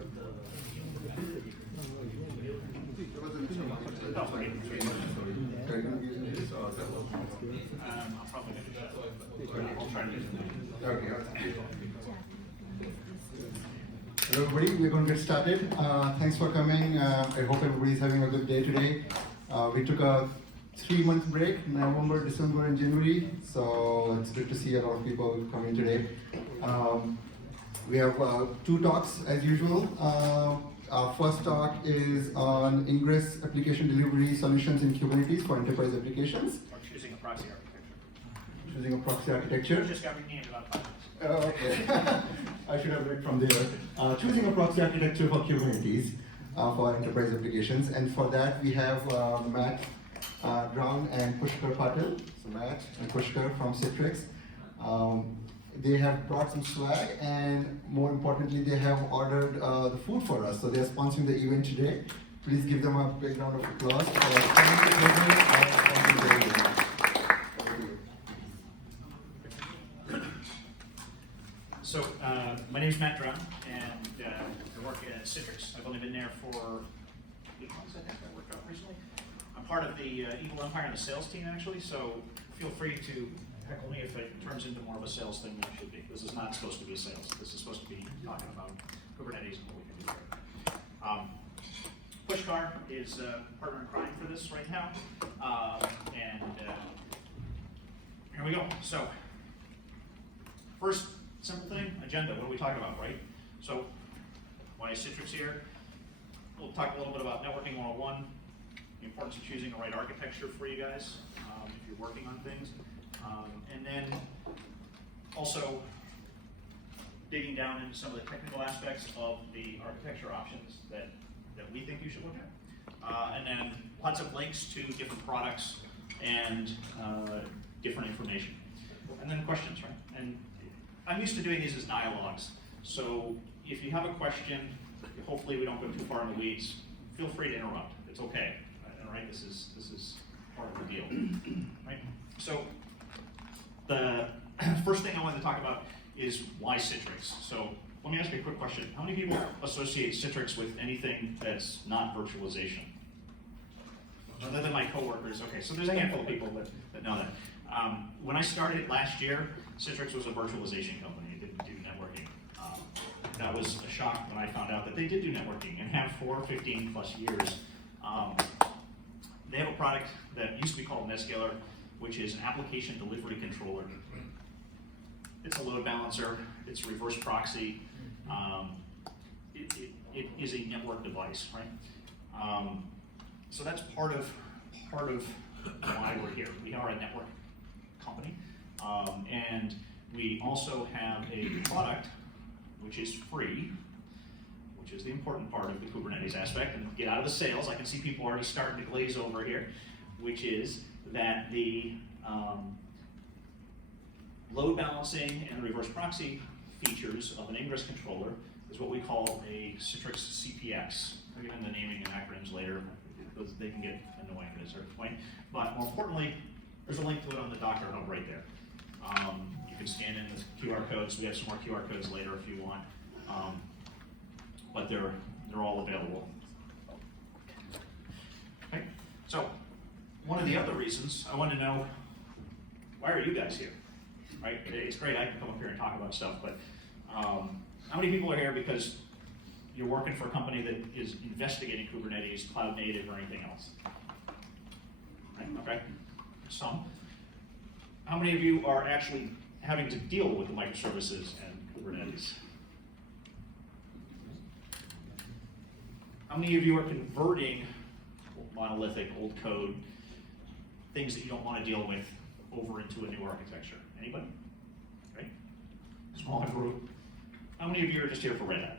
Hello everybody, we're going to get started. Thanks for coming. I hope everybody's having a good day today. We took a 3-month break, November, December, and January. So it's good to see a lot of people coming today. We have 2 talks as usual. Our first talk is on Ingress application delivery solutions in Kubernetes for enterprise applications. Or choosing a proxy architecture. Choosing a proxy architecture. Just got renamed about 5 minutes. Oh, okay. I should have read from there. Choosing a proxy architecture for Kubernetes for enterprise applications. And for that, we have Matt Brown and Pushkar Patel. So Matt and Pushkar from Citrix. They have brought some swag, and more importantly, they have ordered the food for us. So they're sponsoring the event today. Please give them a big round of applause for sponsoring the event. So, my name is Matt Brown, and I work at Citrix. I've only been there for 8 months, I think I worked out recently. I'm part of the Eagle Empire and the sales team, actually, so feel free to heckle me if it turns into more of a sales thing than it should be. This is not supposed to be sales. This is supposed to be talking about Kubernetes and what we can do here. Pushkar is partner in crime for this right now, and here we go. So, first simple thing, agenda. What are we talking about, right? So, why is Citrix here? We'll talk a little bit about networking 101, the importance of choosing the right architecture for you guys if you're working on things. And then also digging down into some of the technical aspects of the architecture options that we think you should look at. And then lots of links to different products and different information. And then questions, right? And I'm used to doing these as dialogues. So if you have a question, hopefully we don't go too far in the weeds, feel free to interrupt. It's okay. All right, this is part of the deal. Right? So the first thing I wanted to talk about is why Citrix. So let me ask you a quick question. How many people associate Citrix with anything that's not virtualization? Other than my coworkers, okay, so there's a handful of people that know that. When I started last year, Citrix was a virtualization company. It didn't do networking. That was a shock when I found out that they did do networking and have for 15 plus years. They have a product that used to be called NetScaler, which is an application delivery controller. It's a load balancer, it's reverse proxy. It is a network device, right? So that's part of why we're here. We are a network company, and we also have a product which is free, which is the important part of the Kubernetes aspect. And get out of the sales, I can see people already starting to glaze over here, which is that the load balancing and reverse proxy features of an Ingress controller is what we call a Citrix CPX. I'll give them the naming and acronyms later, because they can get annoying at a certain point. But more importantly, there's a link to it on the Docker hub right there. You can scan in the QR codes. We have some more QR codes later if you want, but they're all available. Okay. So one of the other reasons I wanted to know, why are you guys here? Right? It's great I can come up here and talk about stuff, but how many people are here because you're working for a company that is investigating Kubernetes, cloud native, or anything else? Right? Okay. Some. How many of you are actually having to deal with the microservices and Kubernetes? How many of you are converting monolithic, old code, things that you don't want to deal with, over into a new architecture? Anybody? Right? Small group. How many of you are just here for Red Hat?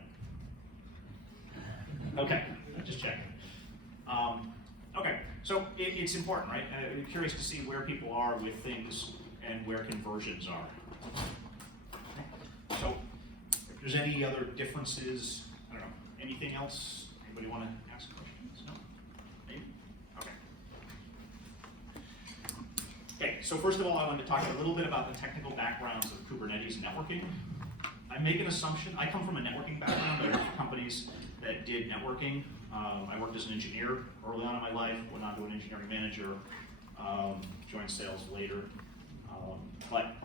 Okay, just checking. Okay, so it's important, right? I'm curious to see where people are with things and where conversions are. So, if there's any other differences, I don't know, anything else? Anybody want to ask questions? No? Maybe? Okay. Okay, so first of all, I wanted to talk a little bit about the technical backgrounds of Kubernetes networking. I make an assumption. I come from a networking background. I worked for companies that did networking. I worked as an engineer early on in my life, went on to an engineering manager, joined sales later. But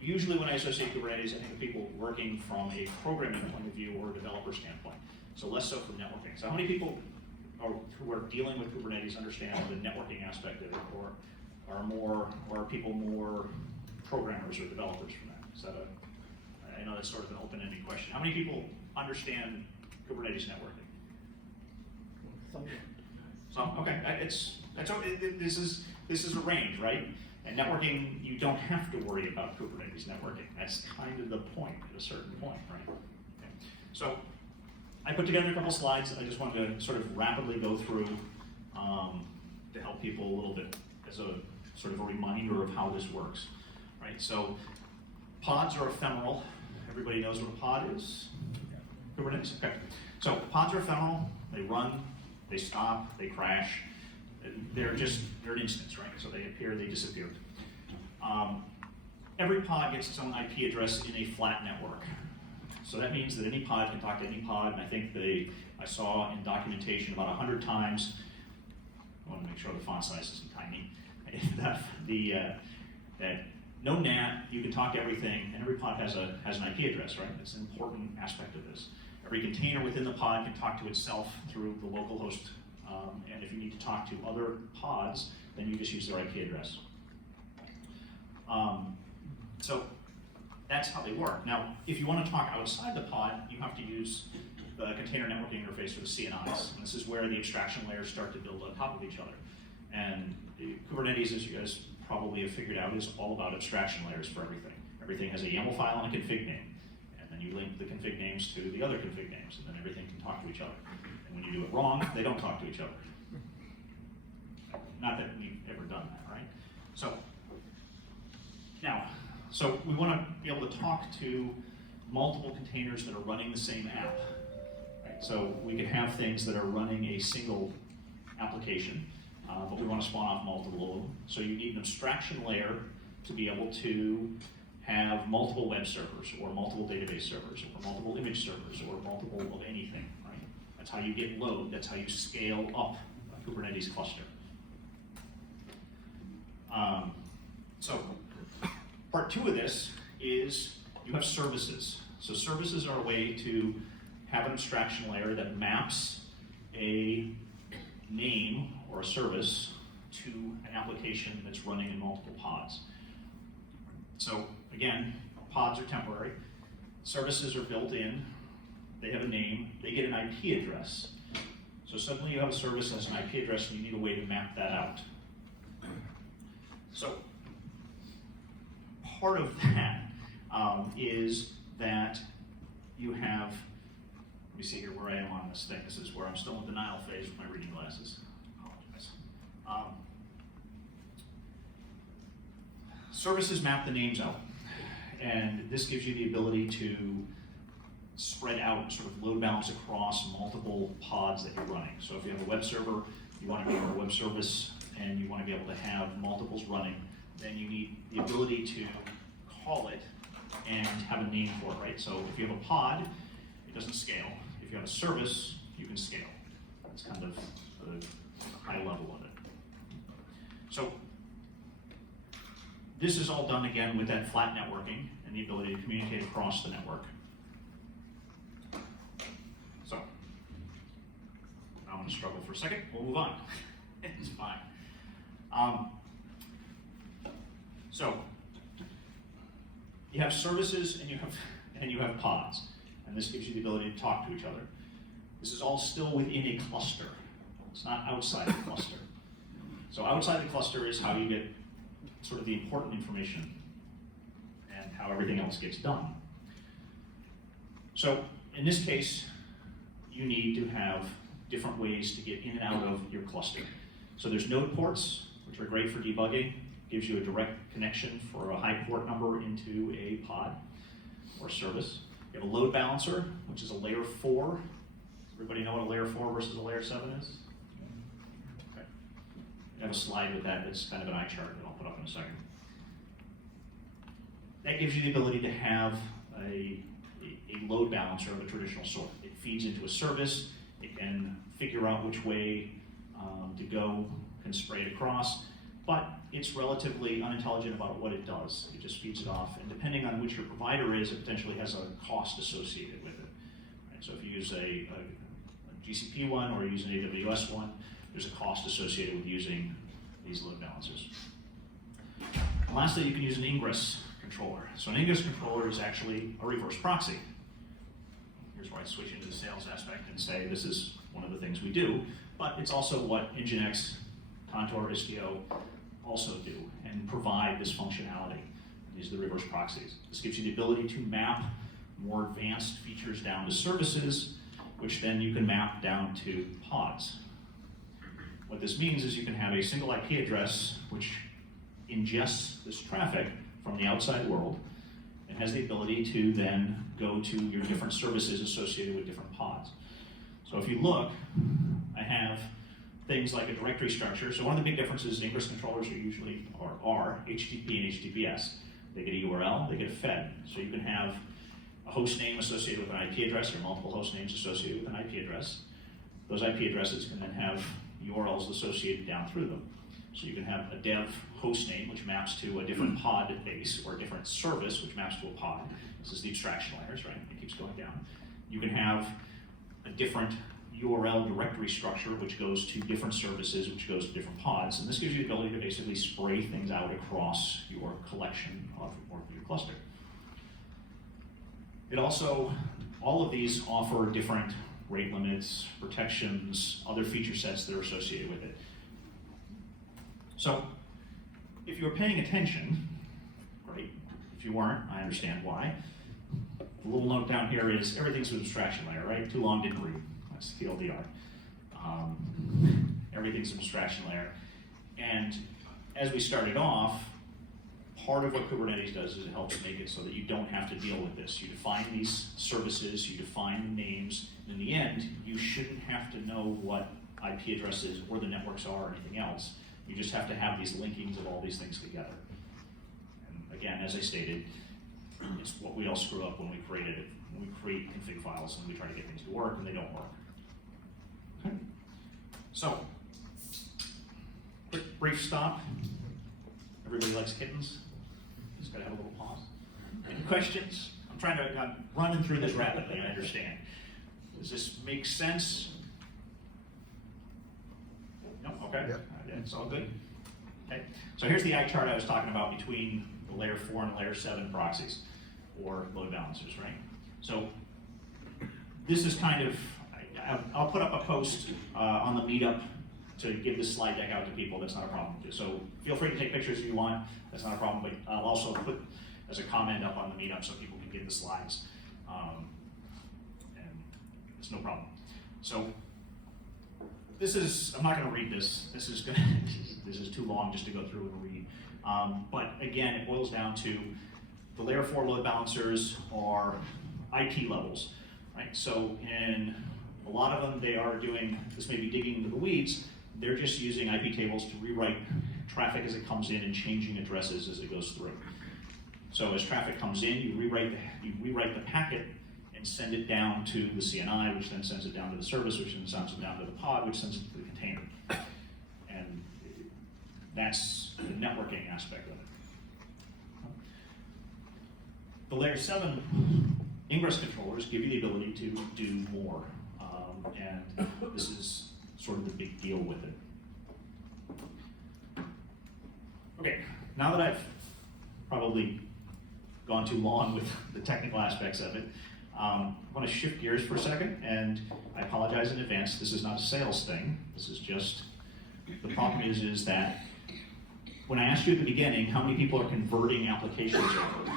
usually when I associate Kubernetes, I think of people working from a programming point of view or a developer standpoint. So less so from networking. So how many people who are dealing with Kubernetes understand the networking aspect of it, or are people more programmers or developers from that? Is that I know that's sort of an open-ended question. How many people understand Kubernetes networking? Some. Okay. This is a range, right? And networking, you don't have to worry about Kubernetes networking. That's kind of the point at a certain point, right? Okay. So I put together a couple slides that I just wanted to sort of rapidly go through to help people a little bit as a sort of a reminder of how this works, right? So pods are ephemeral. Everybody knows what a pod is? Kubernetes? Okay. So pods are ephemeral. They run, they stop, they crash. They're an instance, right? So they appear, they disappear. Every pod gets its own IP address in a flat network. So that means that any pod can talk to any pod, and I think I saw in documentation about 100 times, I want to make sure the font size isn't tiny, that no NAT, you can talk to everything, and every pod has an IP address, right? That's an important aspect of this. Every container within the pod can talk to itself through the local host, and if you need to talk to other pods, then you just use their IP address. So that's how they work. Now, if you want to talk outside the pod, you have to use the container networking interface or the CNIs. And this is where the abstraction layers start to build on top of each other. And Kubernetes, as you guys probably have figured out, is all about abstraction layers for everything. Everything has a YAML file and a config name. And then you link the config names to the other config names, and then everything can talk to each other. And when you do it wrong, they don't talk to each other. Not that we've ever done that, right? So we want to be able to talk to multiple containers that are running the same app. Right? So we can have things that are running a single application, but we want to spawn off multiple of them. So you need an abstraction layer to be able to have multiple web servers, or multiple database servers, or multiple image servers, or multiple of anything. Right? That's how you get load. That's how you scale up a Kubernetes cluster. So part two of this is you have services. So services are a way to have an abstraction layer that maps a name or a service to an application that's running in multiple pods. So again, pods are temporary. Services are built in. They have a name. They get an IP address. So suddenly you have a service that has an IP address and you need a way to map that out. So part of that is that you have, let me see here where I am on this thing. This is where I'm still in denial phase with my reading glasses. Apologize. Services map the names out, and this gives you the ability to spread out, sort of load balance across multiple pods that you're running. So if you have a web server, you want to be able to web service, and you want to be able to have multiples running, then you need the ability to call it and have a name for it, right? So if you have a pod, it doesn't scale. If you have a service, you can scale. That's kind of the high level of it. So this is all done again with that flat networking and the ability to communicate across the network. So I'm going to struggle for a second. We'll move on. It's fine. So you have services and you have pods, and this gives you the ability to talk to each other. This is all still within a cluster. It's not outside the cluster. So outside the cluster is how you get sort of the important information and how everything else gets done. So in this case, you need to have different ways to get in and out of your cluster. So there's node ports, which are great for debugging. Gives you a direct connection for a high port number into a pod or service. You have a load balancer, which is a layer 4. Does everybody know what a layer 4 versus a layer 7 is? Okay. I have a slide with that that's kind of an eye chart that I'll put up in a second. That gives you the ability to have a load balancer of a traditional sort. It feeds into a service, it can figure out which way to go, can spray it across, but it's relatively unintelligent about what it does. It just feeds it off, and depending on which your provider is, it potentially has a cost associated with it. Right? So if you use a GCP one or you use an AWS one, there's a cost associated with using these load balancers. And lastly, you can use an ingress controller. So an ingress controller is actually a reverse proxy. Here's where I switch into the sales aspect and say this is one of the things we do, but it's also what Nginx, Contour, Istio also do and provide this functionality. These are the reverse proxies. This gives you the ability to map more advanced features down to services, which then you can map down to pods. What this means is you can have a single IP address which ingests this traffic from the outside world and has the ability to then go to your different services associated with different pods. So if you look, I have things like a directory structure. So one of the big differences ingress controllers are HTTP and HTTPS. They get a URL, they get a fed. So you can have a host name associated with an IP address or multiple host names associated with an IP address. Those IP addresses can then have URLs associated down through them. So you can have a dev host name, which maps to a different pod base, or a different service, which maps to a pod. This is the abstraction layers, right? It keeps going down. You can have a different URL directory structure, which goes to different services, which goes to different pods. And this gives you the ability to basically spray things out across your collection or your cluster. It also, all of these offer different rate limits, protections, other feature sets that are associated with it. So, if you were paying attention, great. If you weren't, I understand why. The little note down here is everything's an abstraction layer, right? Too long, didn't read. That's the TLDR. Everything's an abstraction layer. And as we started off, part of what Kubernetes does is it helps make it so that you don't have to deal with this. You define these services, you define the names, and in the end, you shouldn't have to know what IP addresses or the networks are or anything else. You just have to have these linkings of all these things together. And again, as I stated, it's what we all screw up when we created it. When we create config files and we try to get things to work and they don't work. Okay. So, quick brief stop. Everybody likes kittens. Just gotta have a little pause. Any questions? I'm running through this rapidly, I understand. Does this make sense? No, okay. Yep. It's all good. Okay. So here's the eye chart I was talking about between the layer 4 and layer 7 proxies, or load balancers, right? So this is kind of, I'll put up a post on the meetup to give this slide deck out to people. That's not a problem. So feel free to take pictures if you want. That's not a problem, but I'll also put as a comment up on the meetup so people can get the slides. And it's no problem. So this is, I'm not going to read this. This is too long just to go through and read. But again, it boils down to the layer 4 load balancers are IP levels, right? So in a lot of them, they are doing, this may be digging into the weeds, they're just using IP tables to rewrite traffic as it comes in and changing addresses as it goes through. So as traffic comes in, you rewrite the packet and send it down to the CNI, which then sends it down to the service, which then sends it down to the pod, which sends it to the container. And that's the networking aspect of it. The layer 7 ingress controllers give you the ability to do more. And this is sort of the big deal with it. Okay, now that I've probably gone too long with the technical aspects of it, I want to shift gears for a second, and I apologize in advance. This is not a sales thing. This is just, the problem is that when I asked you at the beginning how many people are converting applications over,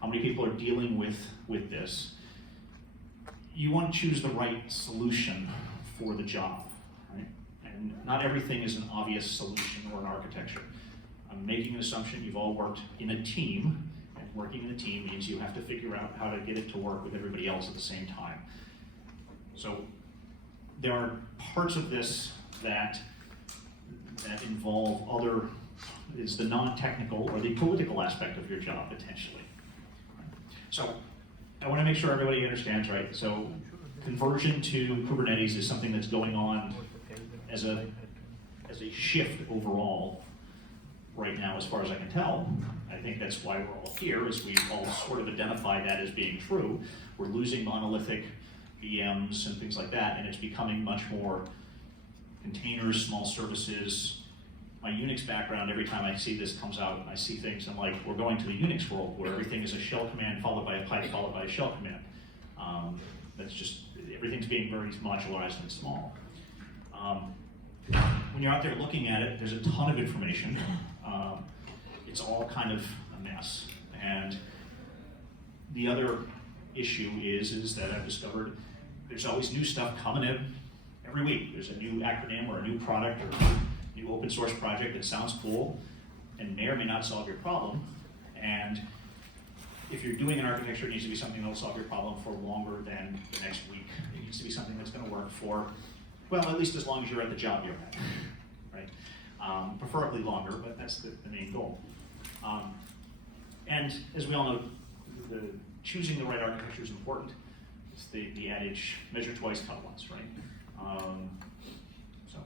how many people are dealing with this, you want to choose the right solution for the job, right? And not everything is an obvious solution or an architecture. I'm making an assumption you've all worked in a team, and working in a team means you have to figure out how to get it to work with everybody else at the same time. So there are parts of this that involve is the non-technical or the political aspect of your job potentially. So I want to make sure everybody understands, right? So conversion to Kubernetes is something that's going on as a shift overall right now, as far as I can tell. I think that's why we're all here, is we all sort of identify that as being true. We're losing monolithic VMs and things like that, and it's becoming much more containers, small services. My Unix background, every time I see this comes out, I see things, I'm like, we're going to the Unix world where everything is a shell command followed by a pipe followed by a shell command. That's just, everything's being very modularized and small. When you're out there looking at it, there's a ton of information. It's all kind of a mess. And the other issue is that I've discovered there's always new stuff coming in every week. There's a new acronym or a new product or a new open source project that sounds cool and may or may not solve your problem. And if you're doing an architecture, it needs to be something that will solve your problem for longer than the next week. It needs to be something that's going to work for, well, at least as long as you're at the job you're at, right? Preferably longer, but that's the main goal. And as we all know, choosing the right architecture is important. It's the adage, measure twice, cut once, right? So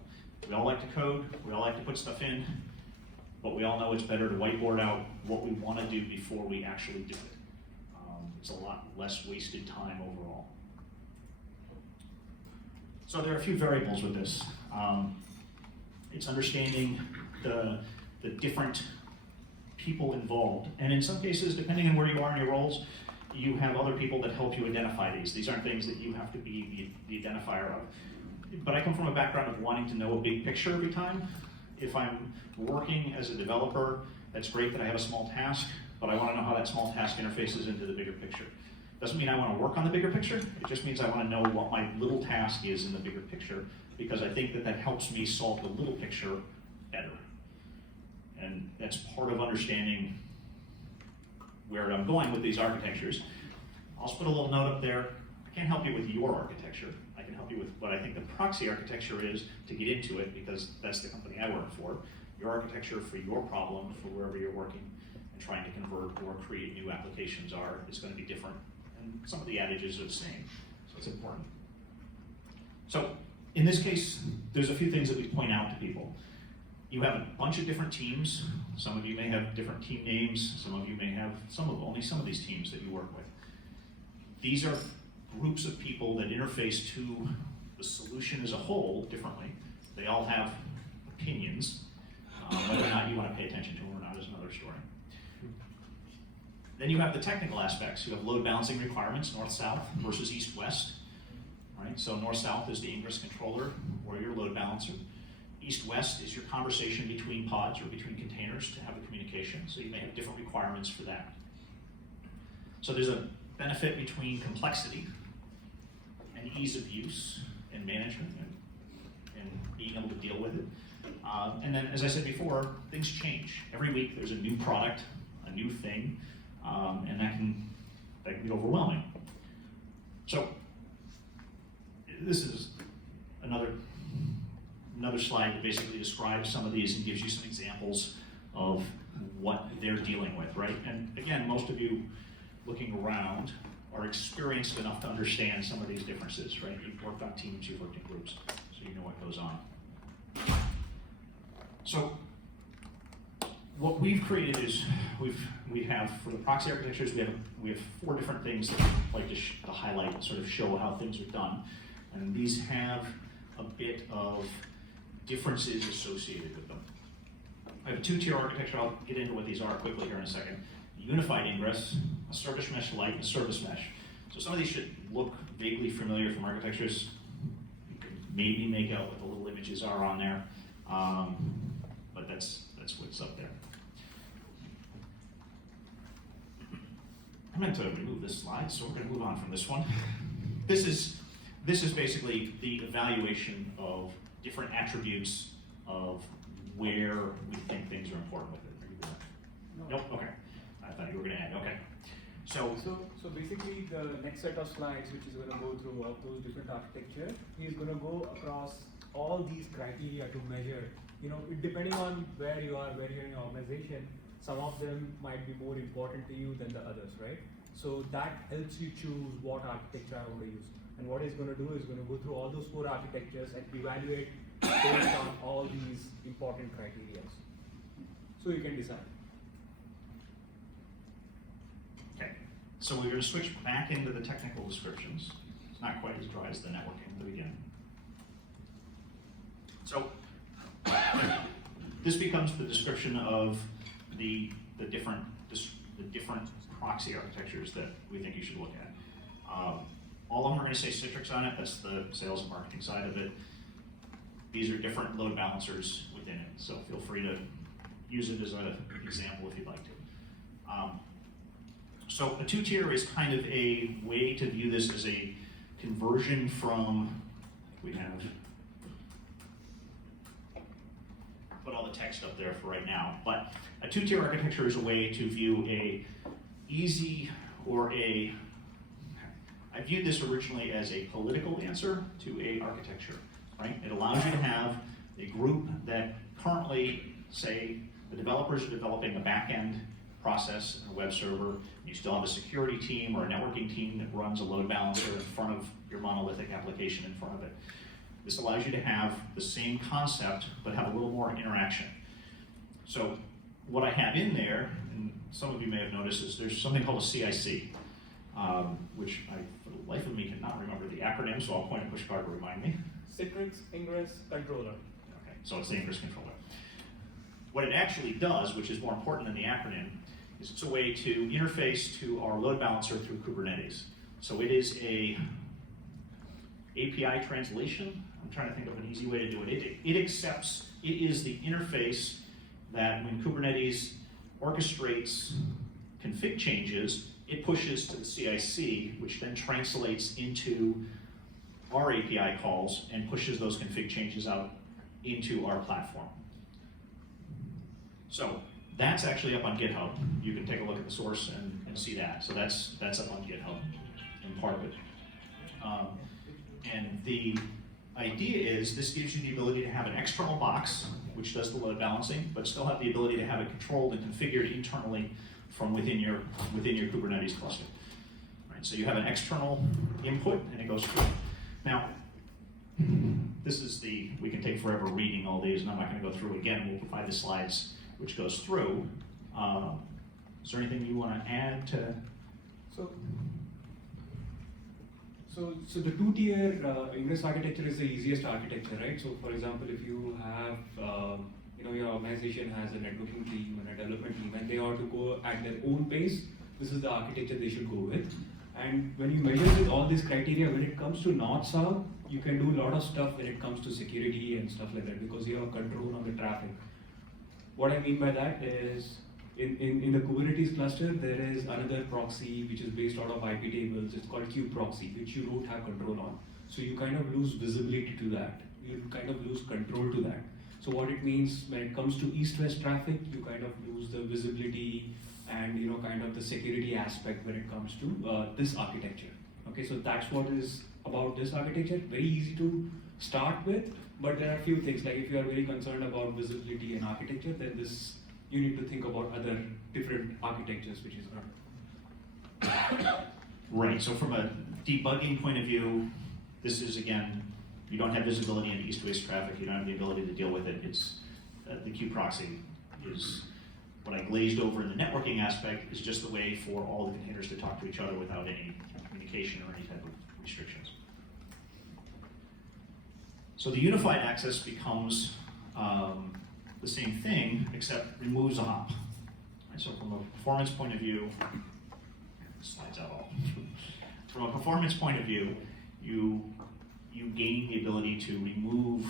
we all like to code, we all like to put stuff in, but we all know it's better to whiteboard out what we want to do before we actually do it. It's a lot less wasted time overall. So there are a few variables with this. It's understanding the different people involved. And in some cases, depending on where you are in your roles, you have other people that help you identify these. These aren't things that you have to be the identifier of. But I come from a background of wanting to know a big picture every time. If I'm working as a developer, that's great that I have a small task, but I want to know how that small task interfaces into the bigger picture. Doesn't mean I want to work on the bigger picture, it just means I want to know what my little task is in the bigger picture, because I think that helps me solve the little picture better. And that's part of understanding where I'm going with these architectures. I'll just put a little note up there. I can't help you with your architecture. I can help you with what I think the proxy architecture is to get into it, because that's the company I work for. Your architecture for your problem, for wherever you're working and trying to convert or create new applications is going to be different. And some of the adages are the same, so it's important. So in this case, there's a few things that we point out to people. You have a bunch of different teams. Some of you may have different team names. Some of you may have only some of these teams that you work with. These are groups of people that interface to the solution as a whole differently. They all have opinions. Whether or not you want to pay attention to them or not is another story. Then you have the technical aspects. You have load balancing requirements, north-south versus east-west. Right? So north-south is the ingress controller or your load balancer. East-west is your conversation between pods or between containers to have a communication. So you may have different requirements for that. So there's a benefit between complexity and ease of use and management and being able to deal with it. And then, as I said before, things change. Every week there's a new product, a new thing, and that can be overwhelming. So this is another slide that basically describes some of these and gives you some examples of what they're dealing with, right? And again, most of you looking around are experienced enough to understand some of these differences, right? You've worked on teams, you've worked in groups, so you know what goes on. So what we've created is we have for the proxy architectures we have 4 different things that we like to highlight and sort of show how things are done, and these have a bit of differences associated with them. I have a 2-tier architecture. I'll get into what these are quickly here in a second. A unified ingress, a service mesh light, and a service mesh. So some of these should look vaguely familiar from architectures. You can maybe make out what the little images are on there, but that's what's up there. I meant to remove this slide, so we're going to move on from this one. This is basically the evaluation of different attributes of where we think things are important with it. Are you good? No. Nope. Okay. I thought you were going to add. Okay. So basically, the next set of slides, which is going to go through all those different architecture, is going to go across all these criteria to measure. Depending on where you are, where you're in your organization, some of them might be more important to you than the others, right? So that helps you choose what architecture I want to use. And what it's going to do is going to go through all those 4 architectures and evaluate based on all these important criteria. So you can decide. Okay, so we're going to switch back into the technical descriptions. It's not quite as dry as the networking at the beginning. So this becomes the description of the different proxy architectures that we think you should look at. All of them are going to say Citrix on it. That's the sales and marketing side of it. These are different load balancers within it, so feel free to use it as an example if you'd like to. So a 2-tier is kind of a way to view this as a conversion from, we have put all the text up there for right now, but a 2-tier architecture is a way to view a easy or a, I viewed this originally as a political answer to a architecture, right? It allows you to have a group that currently, say, the developers are developing a back-end process and a web server. You still have a security team or a networking team that runs a load balancer in front of your monolithic application in front of it. This allows you to have the same concept, but have a little more interaction. So what I have in there, and some of you may have noticed, is there's something called a CIC, which I, for the life of me, cannot remember the acronym, so I'll point at Pushkar to remind me. Citrix Ingress Controller. Okay, so it's the Ingress controller. What it actually does, which is more important than the acronym, is it's a way to interface to our load balancer through Kubernetes. So it is a API translation. I'm trying to think of an easy way to do it. It accepts, it is the interface that when Kubernetes orchestrates config changes, it pushes to the CIC, which then translates into our API calls and pushes those config changes out into our platform. So that's actually up on GitHub. You can take a look at the source and see that. So that's up on GitHub and part of it. And the idea is this gives you the ability to have an external box, which does the load balancing, but still have the ability to have it controlled and configured internally from within your Kubernetes cluster. Right, so you have an external input and it goes through. Now, this is we can take forever reading all these, and I'm not going to go through again. We'll provide the slides which goes through. Is there anything you want to add to? So the 2-tier Ingress architecture is the easiest architecture, right? So for example, if you have, your organization has a networking team and a development team, and they ought to go at their own pace, this is the architecture they should go with. And when you measure with all these criteria, when it comes to north-south, you can do a lot of stuff when it comes to security and stuff like that, because you have control on the traffic. What I mean by that is, in the Kubernetes cluster, there is another proxy which is based out of IP tables. It's called Proxy, which you don't have control on. So you kind of lose visibility to that. You kind of lose control to that. So what it means when it comes to east-west traffic, you kind of lose the visibility and kind of the security aspect when it comes to this architecture. Okay, so that's what is about this architecture. Very easy to start with, but there are a few things, like if you are very concerned about visibility and architecture, then you need to think about other different architectures, which is not. Right, so from a debugging point of view, this is, again, you don't have visibility into east-west traffic, you don't have the ability to deal with it. It's the Proxy is what I glazed over in the networking aspect, is just the way for all the containers to talk to each other without any communication or any type of restrictions. So the unified access becomes the same thing, except removes a hop. Right, so from a performance point of view, slides out all. From a performance point of view, you gain the ability to remove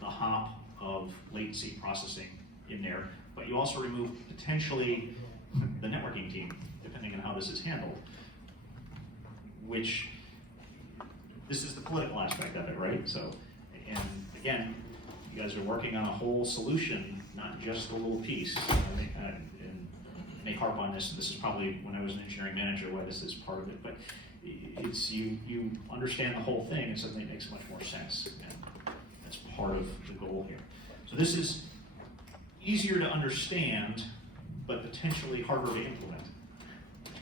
the hop of latency processing in there, but you also remove potentially the networking team, depending on how this is handled, which this is the political aspect of it, right? So, and again, you guys are working on a whole solution, not just a little piece. And may harp on this. This is probably when I was an engineering manager why this is part of it, but it's you understand the whole thing, and suddenly it makes much more sense. And that's part of the goal here. So this is easier to understand, but potentially harder to implement.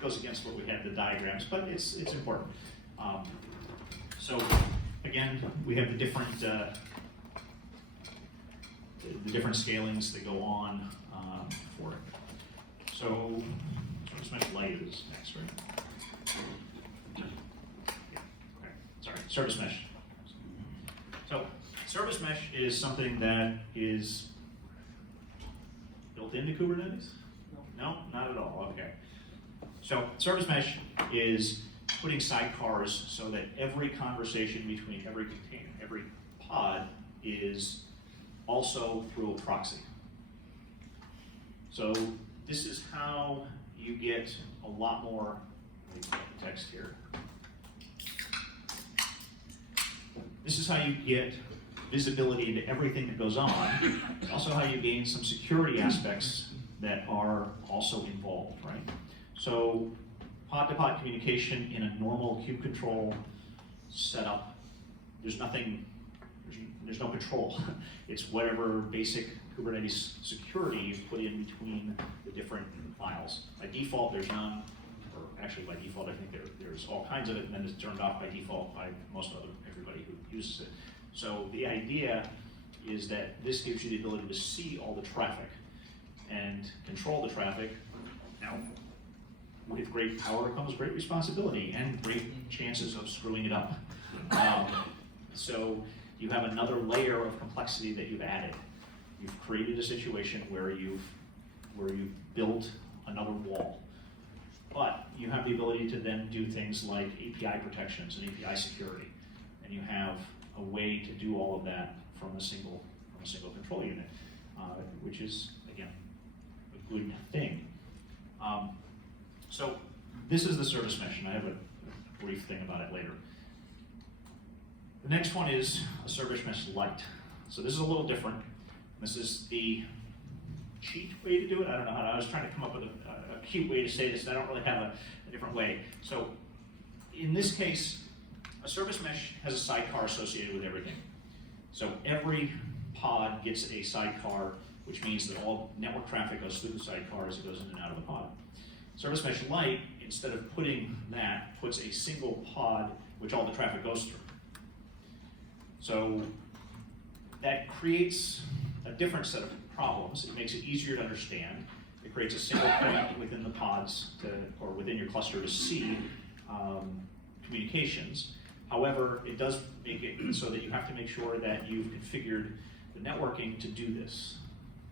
goes against what we had the diagrams, but it's important. So again, we have the different scalings that go on for it. So service mesh light is next, right? Yeah, okay. Sorry, service mesh. So service mesh is something that is built into Kubernetes? No, not at all. Okay. So service mesh is putting sidecars so that every conversation between every container, every pod is also through a proxy. So this is how you get a lot more, let me get the text here. This is how you get visibility into everything that goes on. Also how you gain some security aspects that are also involved, right? So pod-to-pod communication in a normal kube control setup, there's no control. It's whatever basic Kubernetes security you put in between the different files. By default, there's none, or actually by default, I think there's all kinds of it, and then it's turned off by default by everybody who uses it. So the idea is that this gives you the ability to see all the traffic and control the traffic. Now, with great power comes great responsibility and great chances of screwing it up. So you have another layer of complexity that you've added. You've created a situation where you've built another wall. But you have the ability to then do things like API protections and API security. And you have a way to do all of that from a single control unit, which is, again, a good thing. So this is the service mesh, and I have a brief thing about it later. The next one is a service mesh light. So this is a little different. This is the cheat way to do it. I don't know how I was trying to come up with a cute way to say this, and I don't really have a different way. So in this case, a service mesh has a sidecar associated with everything. So every pod gets a sidecar, which means that all network traffic goes through the sidecar as it goes in and out of the pod. Service mesh light, instead of putting that, puts a single pod which all the traffic goes through. So that creates a different set of problems. It makes it easier to understand. It creates a single point within the pods or within your cluster to see communications. However, it does make it so that you have to make sure that you've configured the networking to do this.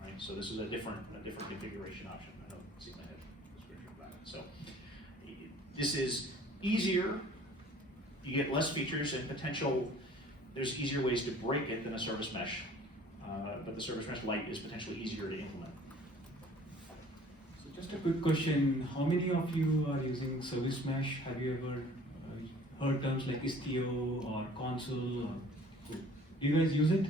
Right? So this is a different configuration option. I don't see my head description about it. So this is easier. You get less features and potential. There's easier ways to break it than a service mesh, but the service mesh light is potentially easier to implement. So just a quick question: how many of you are using service mesh? Have you ever heard terms like Istio or console? Do you guys use it?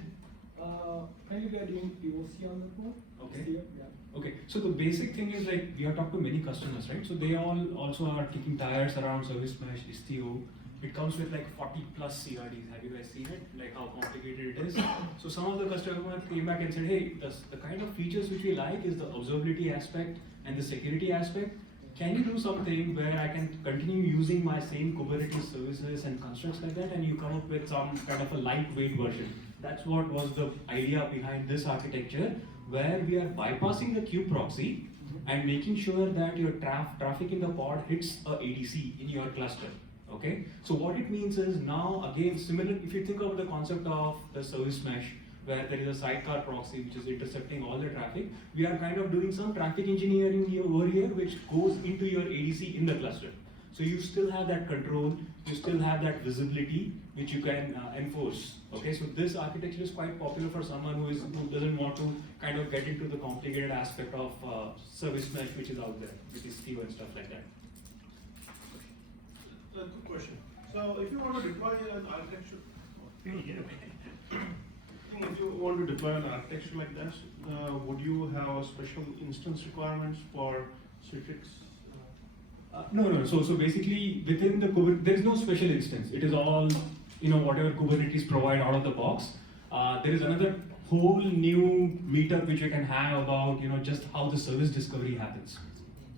Currently we are doing POC on the board. Okay. Istio, yeah. Okay, so the basic thing is like we have talked to many customers, right? So they all also are kicking tires around service mesh, Istio. It comes with like 40 plus CRDs. Have you guys seen it? Like how complicated it is? So some of the customers came back and said, hey, the kind of features which we like is the observability aspect and the security aspect. Can you do something where I can continue using my same Kubernetes services and constructs like that, and you come up with some kind of a lightweight version? That's what was the idea behind this architecture, where we are bypassing the kube proxy and making sure that your traffic in the pod hits a ADC in your cluster. Okay, so what it means is now again similar. If you think of the concept of the service mesh, where there is a sidecar proxy which is intercepting all the traffic, we are kind of doing some traffic engineering over here, which goes into your ADC in the cluster. So you still have that control, you still have that visibility, which you can enforce. Okay, so this architecture is quite popular for someone who doesn't want to kind of get into the complicated aspect of service mesh, which is out there, which is Steve and stuff like that. Good question. So if you want to deploy an architecture, if you want to deploy an architecture like this, would you have special instance requirements for Citrix? No. So basically within the Kubernetes, there is no special instance. It is all, whatever Kubernetes provide out of the box. There is another whole new meetup which you can have about, just how the service discovery happens.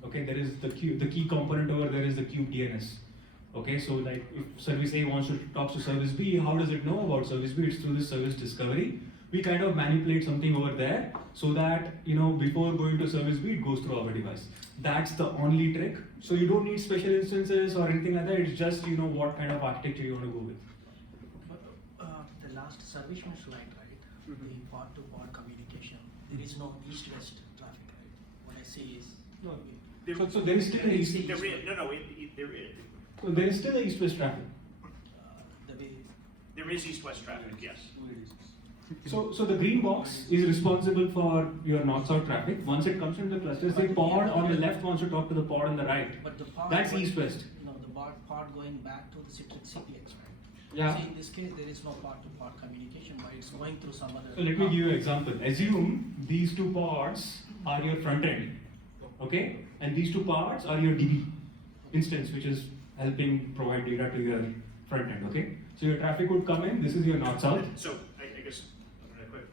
Okay, there is the key component over there is the kube DNS. Okay, so like if service A wants to talk to service B, how does it know about service B? It's through this service discovery. We kind of manipulate something over there so that, you know, before going to service B, it goes through our device. That's the only trick. So you don't need special instances or anything like that. It's just, you know, what kind of architecture you want to go with. The last service mesh line, right? The pod-to-pod communication. There is no east-west traffic, right? What I see is. So there is still a east. There is, there is. So there is still a east-west traffic. The way. There is east-west traffic, yes. So the green box is responsible for your north-south traffic. Once it comes into the cluster, say pod on the left wants to talk to the pod on the right. But the pod. That's east-west. No, the pod going back to the Citrix CPX, right? Yeah. See, in this case, there is no pod-to-pod communication, but it's going through some other. So let me give you an example. Assume these two pods are your front end, okay? And these two pods are your DB instance, which is helping provide data to your front end, okay? So your traffic would come in, this is your north-south. So I guess, quick,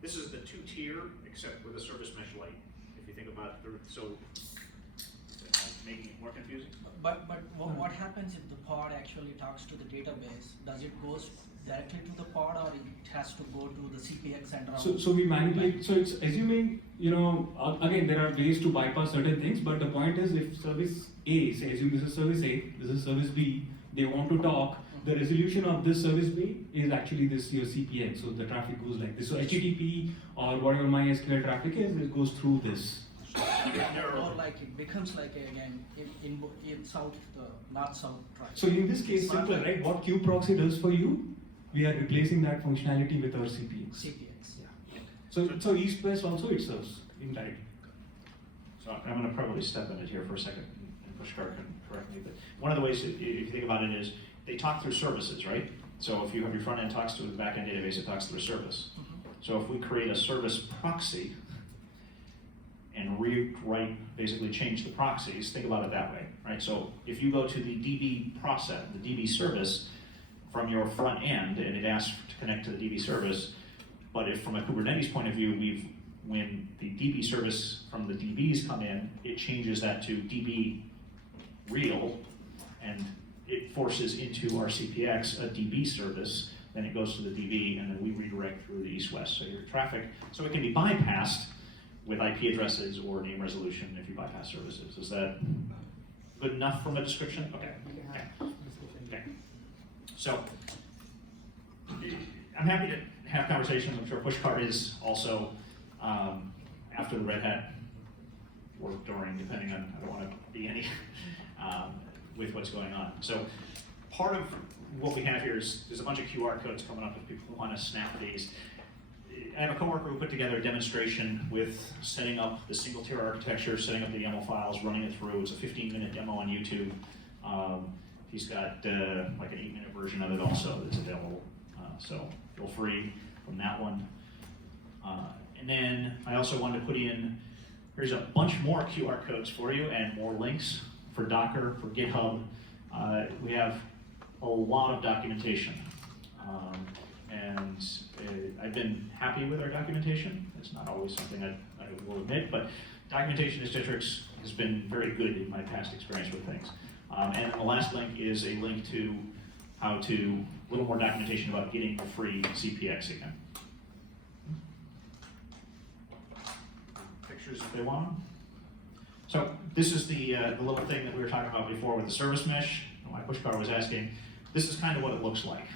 this is the two-tier, except with a service mesh light, if you think about it, so making it more confusing. But what happens if the pod actually talks to the database? Does it goes directly to the pod, or it has to go to the CPX and route? So we manipulate, so it's assuming, you know, again, there are ways to bypass certain things, but the point is if service A, say assume this is service A, this is service B, they want to talk, the resolution of this service B is actually this your CPX, so the traffic goes like this. So HTTP or whatever MySQL traffic is, it goes through this. Or like it becomes like again in south, the north-south traffic. So in this case, It's not simple, like right? What Proxy does for you, we are replacing that functionality with our CPX. CPX. Yeah. So east-west also it serves indirectly. So I'm going to probably step in it here for a second, and Pushkar can correct me, but one of the ways, if you think about it, is they talk through services, right? So if you have your front end talks to the back end database, it talks through a service. So if we create a service proxy and rewrite, basically change the proxies, think about it that way, right? So if you go to the DB process, the DB service from your front end, and it asks to connect to the DB service, but if from a Kubernetes point of view, when the DB service from the DBs come in, it changes that to DB real, and it forces into our CPX a DB service, then it goes to the DB, and then we redirect through the east-west. So your traffic, so it can be bypassed with IP addresses or name resolution if you bypass services. Is that good enough from a description? Okay. Okay. So I'm happy to have conversations. I'm sure Pushkar is also after the Red Hat or during, depending on, I don't want to be any, with what's going on. So part of what we have here is there's a bunch of QR codes coming up if people want to snap these. I have a coworker who put together a demonstration with setting up the single tier architecture, setting up the YAML files, running it through. It's a 15-minute demo on YouTube. He's got like an 8-minute version of it also that's available. So feel free from that one. And then I also wanted to put in, here's a bunch more QR codes for you and more links for Docker, for GitHub. We have a lot of documentation. And I've been happy with our documentation. It's not always something I will admit, but documentation at Citrix has been very good in my past experience with things. And then the last link is a link to how to, a little more documentation about getting a free CPX again. Pictures if they want them. So this is the little thing that we were talking about before with the service mesh. My Pushkar was asking, this is kind of what it looks like.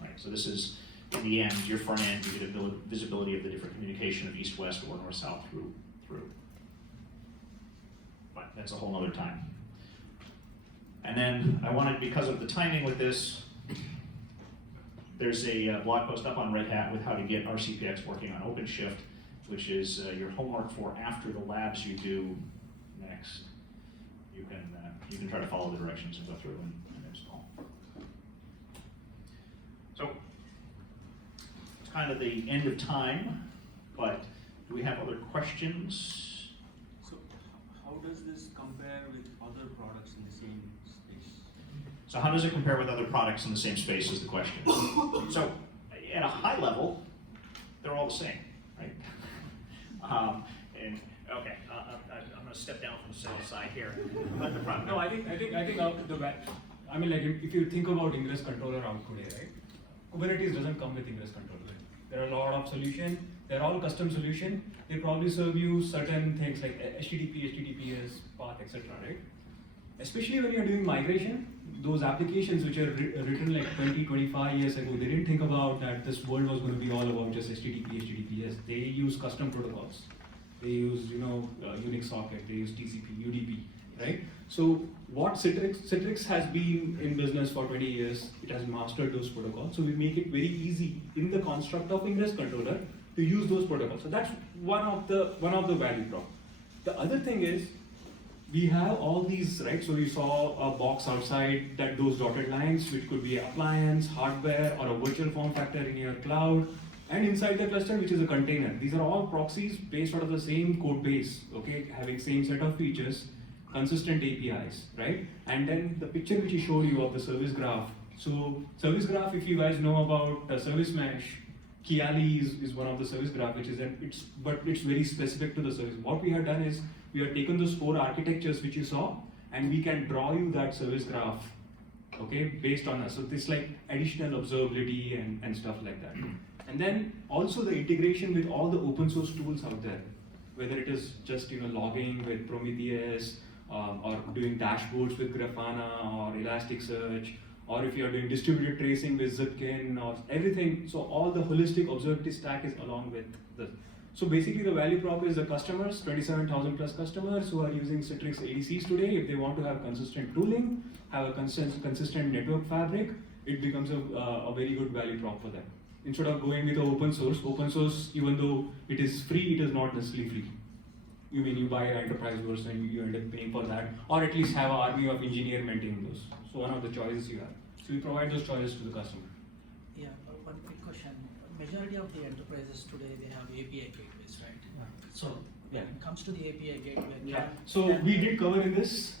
Right? So this is, in the end, your front end, you get a visibility of the different communication of east-west or north-south through. But that's a whole nother time. And then I wanted, because of the timing with this, there's a blog post up on Red Hat with how to get RCPX working on OpenShift, which is your homework for after the labs you do next. You can try to follow the directions and go through and install. So it's kind of the end of time, but do we have other questions? So how does this compare with other products in the same space? So how does it compare with other products in the same space is the question. So at a high level, they're all the same, right? And okay, I'm gonna step down from the sales side here. Let the product. No, I think I mean, like if you think about ingress controller out today, right? Kubernetes doesn't come with ingress controller. There are a lot of solutions. They're all custom solution. They probably serve you certain things like HTTP, HTTPS, path, etc. Right? Especially when you're doing migration, those applications which are written like 20, 25 years ago, they didn't think about that this world was going to be all about just HTTP, HTTPS. They use custom protocols. They use, Unix socket. They use TCP, UDP, right? So what Citrix has been in business for 20 years, it has mastered those protocols. So we make it very easy in the construct of ingress controller to use those protocols. So that's one of the value prop. The other thing is, we have all these, right? So you saw a box outside that those dotted lines, which could be appliance, hardware, or a virtual form factor in your cloud, and inside the cluster, which is a container. These are all proxies based out of the same code base, okay? Having same set of features, consistent APIs, right? And then the picture which he showed you of the service graph. So service graph, if you guys know about service mesh, Kiali is one of the service graph, which is but it's very specific to the service. What we have done is we have taken those 4 architectures which you saw, and we can draw you that service graph, okay, based on us. So this like additional observability and stuff like that. And then also the integration with all the open source tools out there, whether it is just logging with Prometheus, or doing dashboards with Grafana or Elasticsearch, or if you are doing distributed tracing with Zipkin or everything. So all the holistic observability stack is along with this. So basically the value prop is the customers, 27,000 plus customers who are using Citrix ADCs today. If they want to have consistent tooling, have a consistent network fabric, it becomes a very good value prop for them. Instead of going with open source, even though it is free, it is not necessarily free. You buy an enterprise version, you end up paying for that, or at least have an army of engineers maintaining those. So one of the choices you have. So we provide those choices to the customer. Yeah, one quick question. Majority of the enterprises today, they have API gateways, right? Yeah. So when it comes to the API gateway, So we did cover in this.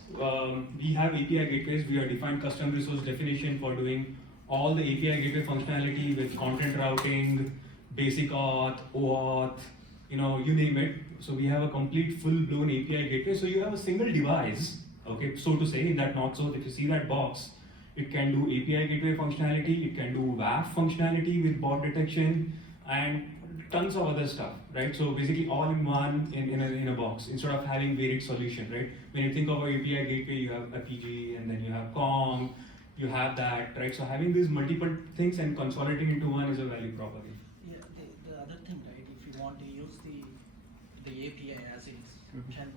We have API gateways. We have defined custom resource definition for doing all the API gateway functionality with content routing, basic auth, OAuth, you name it. So we have a complete full-blown API gateway. So you have a single device, okay, so to say, in that not so. If you see that box, it can do API gateway functionality, it can do WAF functionality with bot detection, and tons of other stuff, right? So basically all in one in a box, instead of having varied solution, right? When you think of an API gateway, you have APG, and then you have Kong, you have that, right? So having these multiple things and consolidating into one is a value property. Yeah, the other thing, right? If you want to use the API as is, can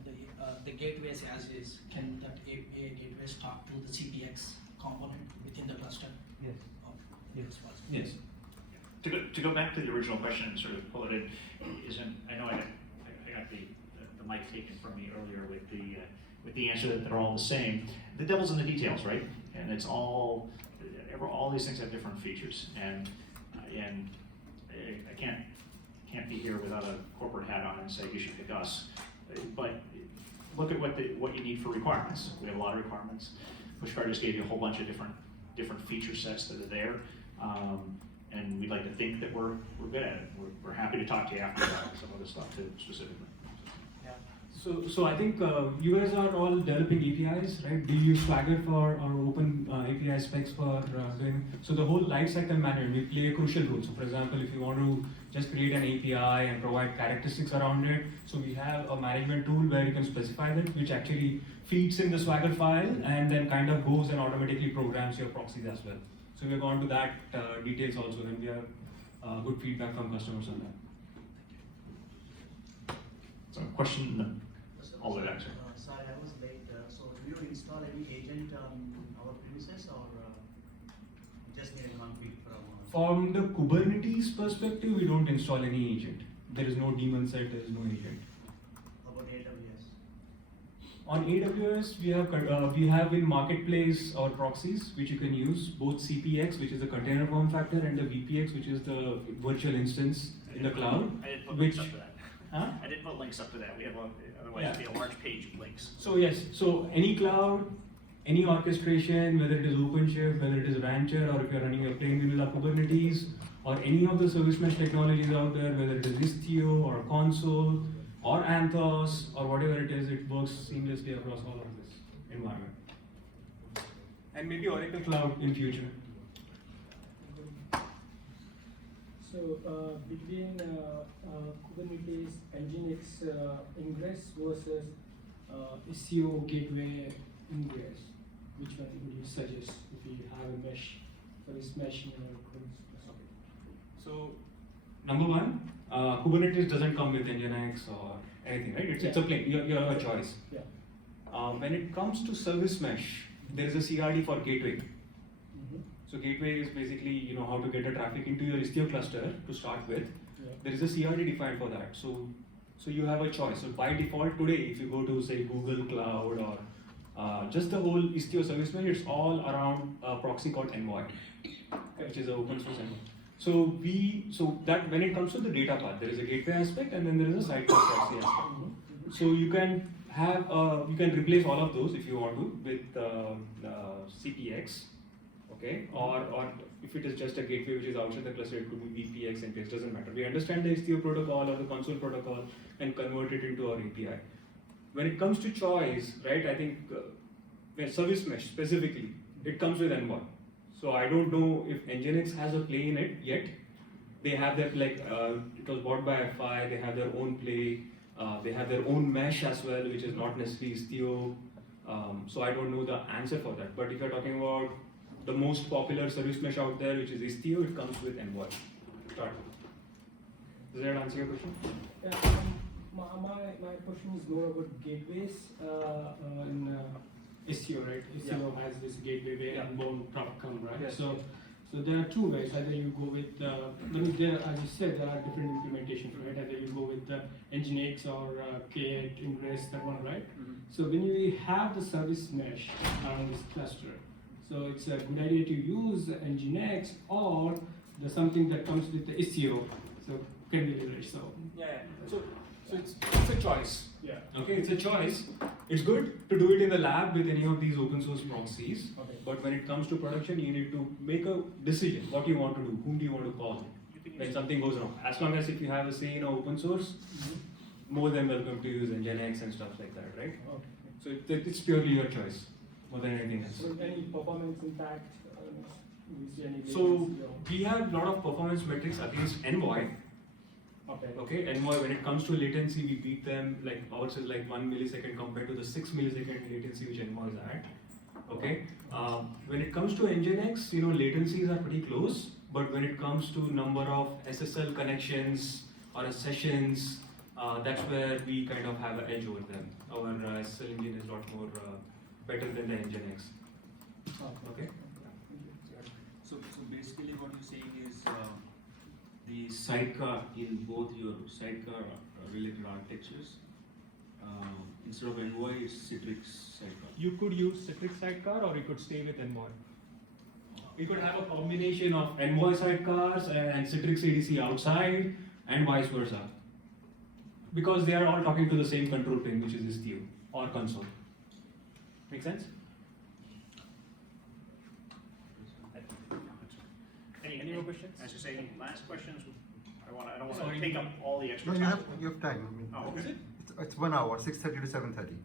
the gateways as is, can that API gateways talk to the CPX component within the cluster? Yes. Yes. Yes. To go back to the original question and sort of pull it in, I know I got the mic taken from me earlier with the answer that they're all the same. The devil's in the details, right? And it's all these things have different features, and I can't be here without a corporate hat on and say you should pick us. But look at what you need for requirements. We have a lot of requirements. Pushkar just gave you a whole bunch of different feature sets that are there. And we'd like to think that we're good at it. We're happy to talk to you after about some other stuff too, specifically. Yeah. So I think you guys are all developing APIs, right? Do you use Swagger for our open API specs for doing? So the whole lifecycle management, we play a crucial role. So for example, if you want to just create an API and provide characteristics around it, so we have a management tool where you can specify that, which actually feeds in the Swagger file and then kind of goes and automatically programs your proxies as well. So we've gone to that details also, and we have good feedback from customers on that. So question all the way back, sir. Sorry, I was late. So do you install any agent on our premises, or just need a config from? From the Kubernetes perspective, we don't install any agent. There is no daemon set, there is no agent. About AWS? On AWS, we have in marketplace our proxies, which you can use, both CPX, which is the container form factor, and the VPX, which is the virtual instance in the cloud. I didn't put which, links up to that. Huh? I didn't put links up to that. We have otherwise it'd be a large page of links. So yes, so any cloud, any orchestration, whether it is OpenShift, whether it is Rancher, or if you're running a plain vanilla Kubernetes, or any of the service mesh technologies out there, whether it is Istio or Console, or Anthos, or whatever it is, it works seamlessly across all of this environment. And maybe Oracle Cloud in future. So between Kubernetes Nginx ingress versus SEO gateway ingress, which one would you suggest if you have a mesh for this mesh in your socket? So, number one, Kubernetes doesn't come with Nginx or anything, right? It's a plain, you have a choice. Yeah. When it comes to service mesh, there is a CRD for gateway. So gateway is basically how to get the traffic into your Istio cluster to start with. Yeah. There is a CRD defined for that. So you have a choice. So by default today, if you go to say Google Cloud or just the whole Istio service mesh, it's all around a proxy called Envoy, which is an open source Envoy. So that when it comes to the data part, there is a gateway aspect and then there is a sidecar proxy aspect. So you can have you can replace all of those if you want to with CPX. Okay, or if it is just a gateway which is outside the cluster, it could be VPX, NPX, doesn't matter. We understand the Istio protocol or the console protocol and convert it into our API. When it comes to choice, right, I think when service mesh specifically, it comes with Envoy. So I don't know if Nginx has a play in it yet. They have their, it was bought by F5, they have their own play, they have their own mesh as well, which is not necessarily Istio. So I don't know the answer for that. But if you're talking about the most popular service mesh out there, which is Istio, it comes with Envoy. Start. Does that answer your question? Yeah, my question is more about gateways in SEO, right? SEO has this gateway where inbound.com, right? Yes. So there are two ways. Either you go with, as you said, there are different implementations, right? Either you go with Nginx or K8 Ingress, that one, right? So when you have the service mesh around this cluster, so it's a good idea to use Nginx or the something that comes with the SEO. So can be leveraged. So So it's a choice. yeah. Okay, it's a choice. It's good to do it in the lab with any of these open source proxies. Okay. But when it comes to production, you need to make a decision. What you want to do? Whom do you want to call when something goes wrong? As long as if you have a say in open source, more than welcome to use Nginx and stuff like that, right? Okay. So it's purely your choice, more than anything else. So any performance impact? Do you see any So latency or- we have a lot of performance metrics against Envoy. Okay. Okay, Envoy, when it comes to latency, we beat them, like ours is like 1 millisecond compared to the 6 millisecond latency which Envoy is at. Okay, when it comes to Nginx, latencies are pretty close, but when it comes to number of SSL connections or sessions, that's where we kind of have an edge over them. Our SSL engine is a lot more better than the Nginx. Okay. So basically what you're saying is the sidecar in both your sidecar related architectures, instead of Envoy, it's Citrix sidecar. You could use Citrix sidecar or you could stay with Envoy. We could have a combination of Envoy sidecars and Citrix ADC outside and vice versa. Because they are all talking to the same control plane, which is Istio or console. Make sense? Any more questions? As you say, any last questions? I don't want Sorry. to take up all the extra No, time. you have time. I mean, Oh, okay. it's 1 hour, 6:30 to 7:30.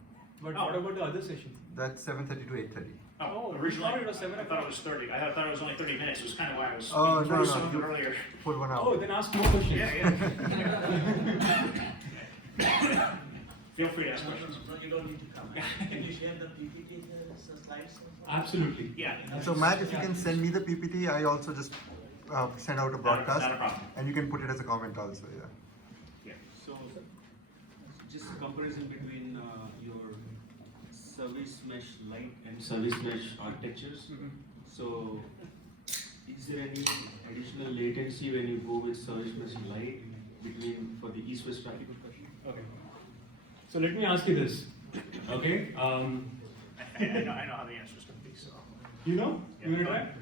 But Oh. what about the other session? That's 7:30 to 8:30. Oh, we originally, thought it was 7 I thought it was 30. I thought it was only 30 minutes. It was kind of why I was Oh, being no, so no, you- earlier. Full 1 hour. Oh, then ask more questions. Yeah. Feel free to ask questions. No, you don't need to come. Can you share the PPT slides? Absolutely. Yeah. So Matt, if you can send me the PPT, I also just send out a broadcast. Not a problem. And you can put it as a comment also, yeah. Yeah. So just a comparison between your service mesh lite and service mesh architectures. So is there any additional latency when you go with service mesh lite between for the east-west traffic? Okay. So let me ask you this. Okay. I know how the answer is going to be, so. You know? Yeah. You want to try?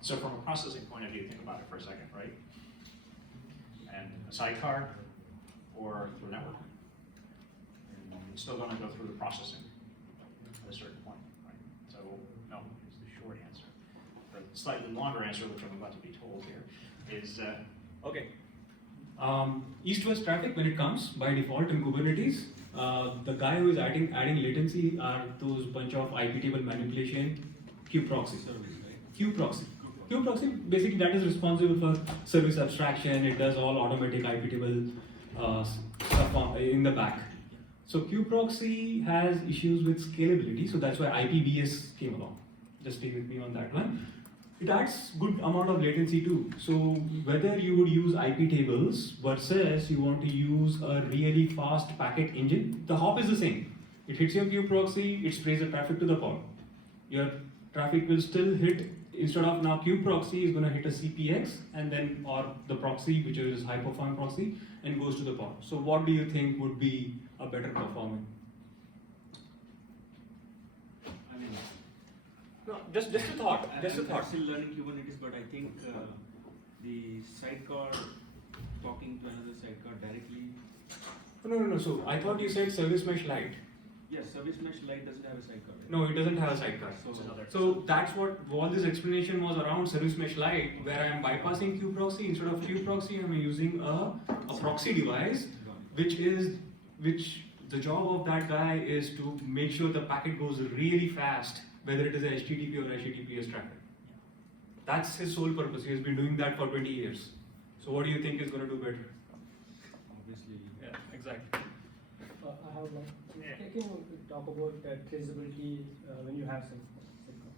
So from a processing point of view, think about it for a second, right? And a sidecar or through a network. And it's still going to go through the processing at a certain point, right? So no is the short answer. The slightly longer answer, which I'm about to be told here, is Okay. East-west traffic, when it comes by default in Kubernetes, the guy who is adding latency are those bunch of IP table manipulation, Proxy. Proxy. Proxy, basically that is responsible for service abstraction. It does all automatic IP table stuff in the back. So Proxy has issues with scalability, so that's why IPBS came along. Just stay with me on that one. It adds good amount of latency too. So whether you would use IP tables versus you want to use a really fast packet engine, the hop is the same. It hits your proxy, it sprays the traffic to the pod. Your traffic will still hit, instead of now proxy is going to hit a CPX and then or the proxy, which is high performing proxy, and goes to the pod. So what do you think would be a better performing? I mean, No, just a thought. Just a I'm thought. still learning Kubernetes, but I think the sidecar talking to another sidecar directly. No. So I thought you said service mesh light. Yes, service mesh light doesn't have a sidecar. Right? No, it doesn't have a sidecar. So that's what all this explanation was around service mesh light, where I am bypassing proxy. Instead of proxy, I'm using a proxy device, which the job of that guy is to make sure the packet goes really fast, whether it is a HTTP or HTTPS traffic. That's his sole purpose. He has been doing that for 20 years. So what do you think is going to do better? Obviously. Yeah, exactly. I have one. Can you talk about traceability when you have some sidecar?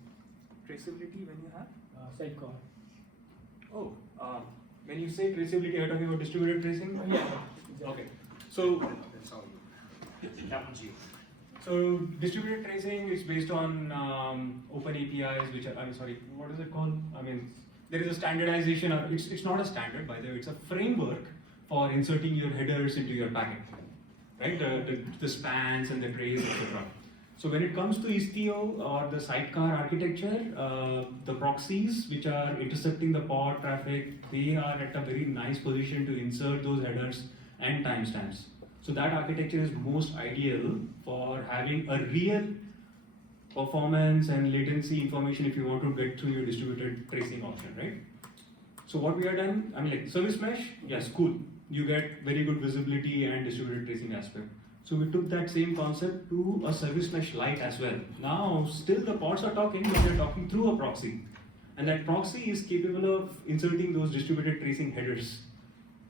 Traceability when you have? Sidecar. Oh, when you say traceability, are you talking about distributed tracing? Yeah. Exactly. Okay. So That one's you. So distributed tracing is based on open APIs, which are, what is it called? I mean, there is a standardization. It's not a standard, by the way. It's a framework for inserting your headers into your packet, right? The spans and the trays, etc. So when it comes to Istio or the sidecar architecture, the proxies which are intercepting the pod traffic, they are at a very nice position to insert those headers and timestamps. So that architecture is most ideal for having a real performance and latency information if you want to get through your distributed tracing option, right? So what we have done, I mean, like service mesh, yes, cool. You get very good visibility and distributed tracing aspect. So we took that same concept to a service mesh light as well. Now, still the pods are talking, but they're talking through a proxy. And that proxy is capable of inserting those distributed tracing headers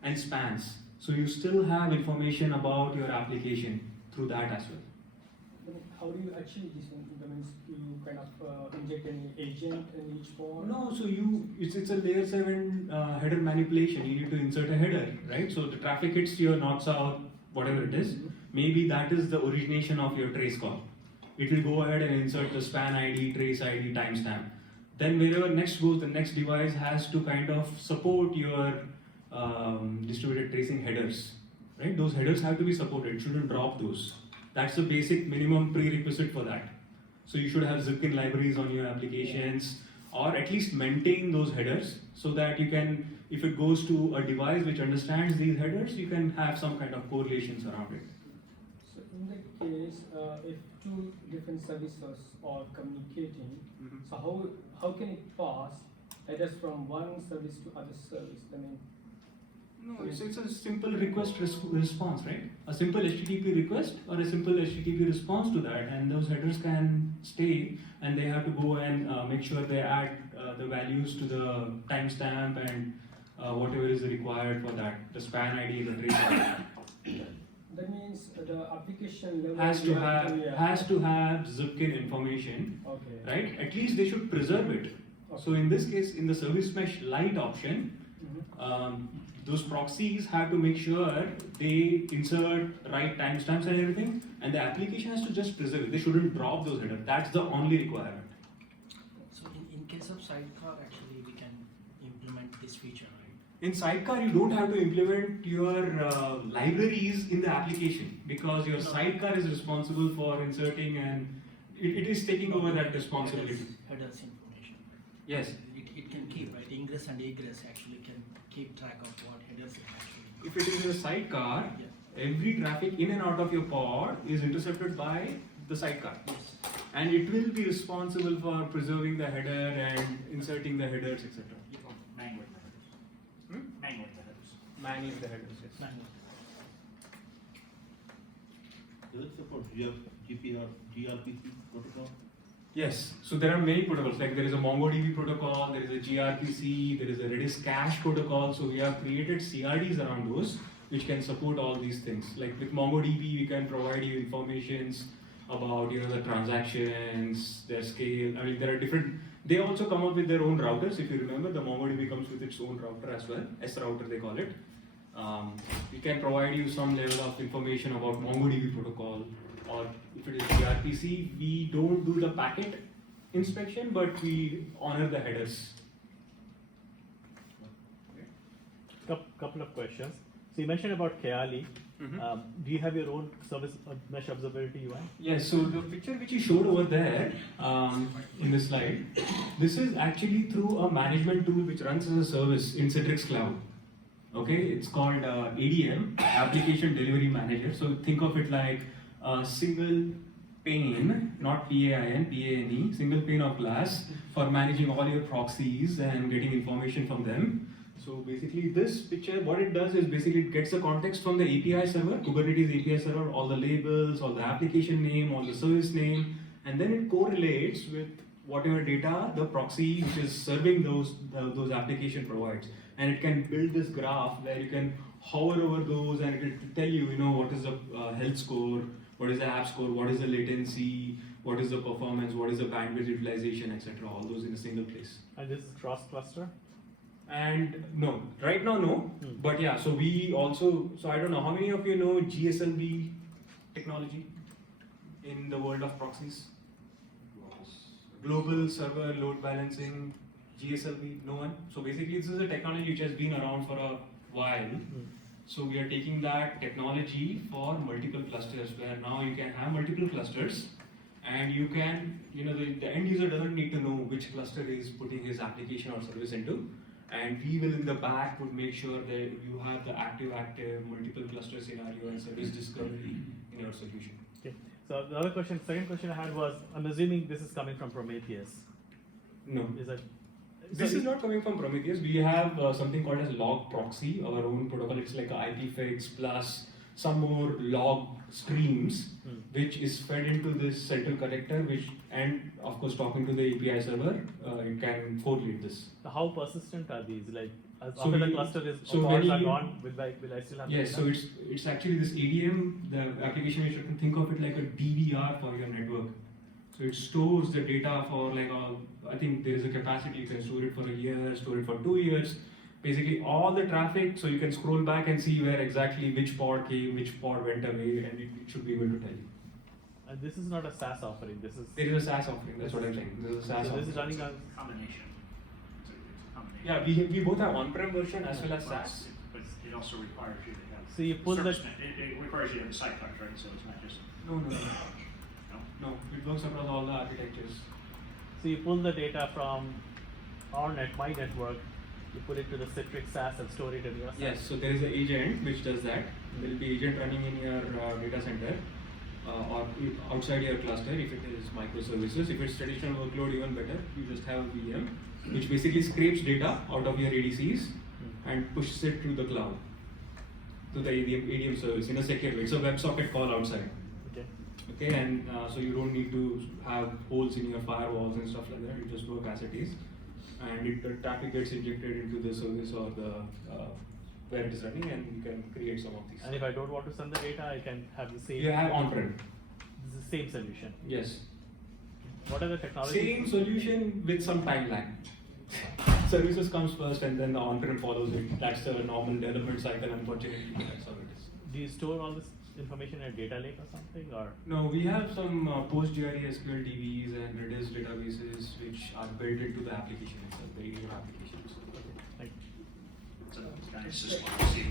and spans. So you still have information about your application through that as well. But how do you achieve this one? That means you kind of inject any agent in each pod? No, so it's a layer 7 header manipulation. You need to insert a header, right? So the traffic hits your north-south, whatever it is. Maybe that is the origination of your trace call. It will go ahead and insert the span ID, trace ID, timestamp. Then wherever next goes, the next device has to kind of support your distributed tracing headers, right? Those headers have to be supported, shouldn't drop those. That's the basic minimum prerequisite for that. So you should have Zipkin libraries on your applications, or at least maintain those headers so that you can, if it goes to a device which understands these headers, you can have some kind of correlations around it. So in that case, if two different services are communicating, so how can it pass headers from one service to other service? I mean, No, it's a simple request response, right? A simple HTTP request or a simple HTTP response to that, and those headers can stay, and they have to go and make sure they add the values to the timestamp and whatever is required for that, the span ID, the trace ID. that means the application level has to have Zipkin information, Okay. right? At least they should preserve it. So in this case, in the service mesh light option, those proxies have to make sure they insert right timestamps and everything, and the application has to just preserve it. They shouldn't drop those headers. That's the only requirement. So in case of sidecar, actually we can implement this feature, right? In sidecar, you don't have to implement your libraries in the application because your sidecar is responsible for inserting, and it is taking over that responsibility. Headers information. Yes. It can keep, right? Ingress and egress actually can keep track of what headers it actually. If it is a sidecar, Yeah. every traffic in and out of your pod is intercepted by the sidecar. Yes. And it will be responsible for preserving the header and inserting the headers, etc. Mangling the headers. Hmm? Mangling the headers. manage the headers. Yes. Manual. Does it support gRPC protocol? Yes, so there are many protocols, like there is a MongoDB protocol, there is a gRPC, there is a Redis cache protocol, so we have created CRDs around those which can support all these things. Like with MongoDB, we can provide you informations about the transactions, their scale. I mean, there are different, they also come up with their own routers. If you remember, the MongoDB comes with its own router as well, S router they call it. We can provide you some level of information about MongoDB protocol, or if it is gRPC, we don't do the packet inspection, but we honor the headers. Couple of questions. So you mentioned about Keali. Do you have your own service mesh observability UI? Yes, so the picture which you showed over there in the slide, this is actually through a management tool which runs as a service in Citrix Cloud. Okay, it's called ADM, Application Delivery Manager. So think of it like a single pane, not PAIN, PANE, single pane of glass for managing all your proxies and getting information from them. So basically this picture, what it does is basically it gets the context from the API server, Kubernetes API server, all the labels, all the application name, all the service name, and then it correlates with whatever data the proxy which is serving those application provides. And it can build this graph where you can hover over those and it will tell you, what is the health score, what is the app score, what is the latency, what is the performance, what is the bandwidth utilization, etc. All those in a single place. And this is cross cluster? And no, right now no, but yeah, so we also, so I don't know, how many of you know GSLB technology in the world of proxies? Global Server Load Balancing, GSLB, no one? So basically this is a technology which has been around for a while. So we are taking that technology for multiple clusters, where now you can have multiple clusters and you can, the end user doesn't need to know which cluster he is putting his application or service into. And we will in the back would make sure that you have the active multiple cluster scenario and service discovery in your solution. Okay. So the second question I had was, I'm assuming this is coming from Prometheus. No. Is that? This is not coming from Prometheus. We have something called as log proxy, our own protocol. It's like IPFix plus some more log streams, which is fed into this central connector, and of course talking to the API server, it can correlate this. So how persistent are these? Like, So after the we- cluster is so pods when are you- gone, will I still have Yes, the so data? it's actually this ADM, the application, you can think of it like a DVR for your network. So it stores the data for I think there is a capacity, you can store it for a year, store it for 2 years. Basically all the traffic, so you can scroll back and see where exactly which pod came, which pod went away, and it should be able to tell you. And this is not a SaaS offering. This is. There is a SaaS offering, that's what I'm saying. There is a SaaS So this is offering. running on. Combination. It's a combination. Yeah, we both have on-prem version as well as SaaS. But it also requires you to have. So you pull the- It requires you to have a sidecar, right? So it's not just. No, it works across all the architectures. So you pull the data from my network, you put it to the Citrix SaaS and store it in your SaaS. Yes, so there is an agent which does that. There will be agent running in your data center or outside your cluster if it is microservices. If it's traditional workload, even better. You just have a VM which basically scrapes data out of your ADCs and pushes it to the cloud, to the ADM service in a secure way. It's a WebSocket call outside. Okay. Okay, and so you don't need to have holes in your firewalls and stuff like that. You just work as it is, and the traffic gets injected into the service or the where it is running, and you can create some of these. And if I don't want to send the data, I can have the same. You have on-prem. This is the same solution. Yes. What are the technologies? Same solution with some timeline. Services comes first, and then the on-prem follows it. That's the normal development cycle. Unfortunately, that's how it is. Do you store all this information in a data lake or something, or? No, we have some PostgreSQL DBs and Redis databases which are built into the application itself, the ADM applications. Like, It's a kind of system receiver.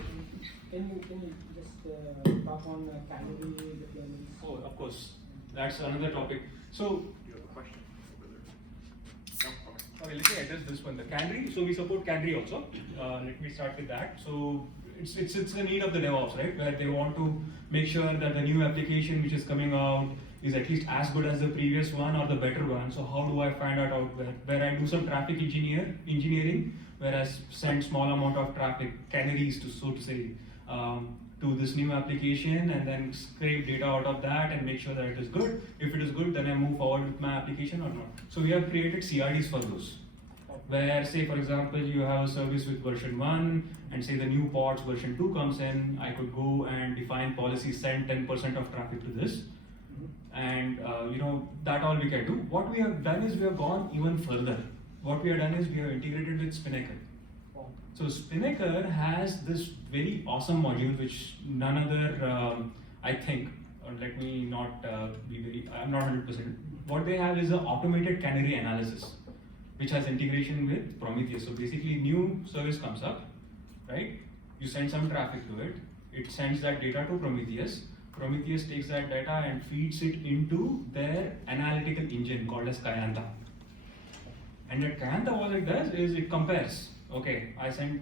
Can you just talk on canary deployments? Oh, of course. That's another topic. So, You have a question over there? No? Okay. okay, let me address this one. The Canary. So we support Canary also. Let me start with that. So it's the need of the DevOps, right? Where they want to make sure that the new application which is coming out is at least as good as the previous one or the better one. So how do I find out where I do some traffic engineering, where I send small amount of traffic canaries to, so to say, to this new application, and then scrape data out of that and make sure that it is good. If it is good, then I move forward with my application or not. So we have created CRDs for those, where say for example you have a service with version 1 and say the new pods version 2 comes in, I could go and define policy, send 10% of traffic to this, and that all we can do. What we have done is we have gone even further. What we have done is we have integrated with Spinnaker. So Spinnaker has this very awesome module which none other, I think, or let me not I'm not 100%. What they have is an automated canary analysis, which has integration with Prometheus. So basically new service comes up, right? You send some traffic to it, it sends that data to Prometheus. Prometheus takes that data and feeds it into their analytical engine called as Kayanta. And at Kayanta, all it does is it compares. Okay,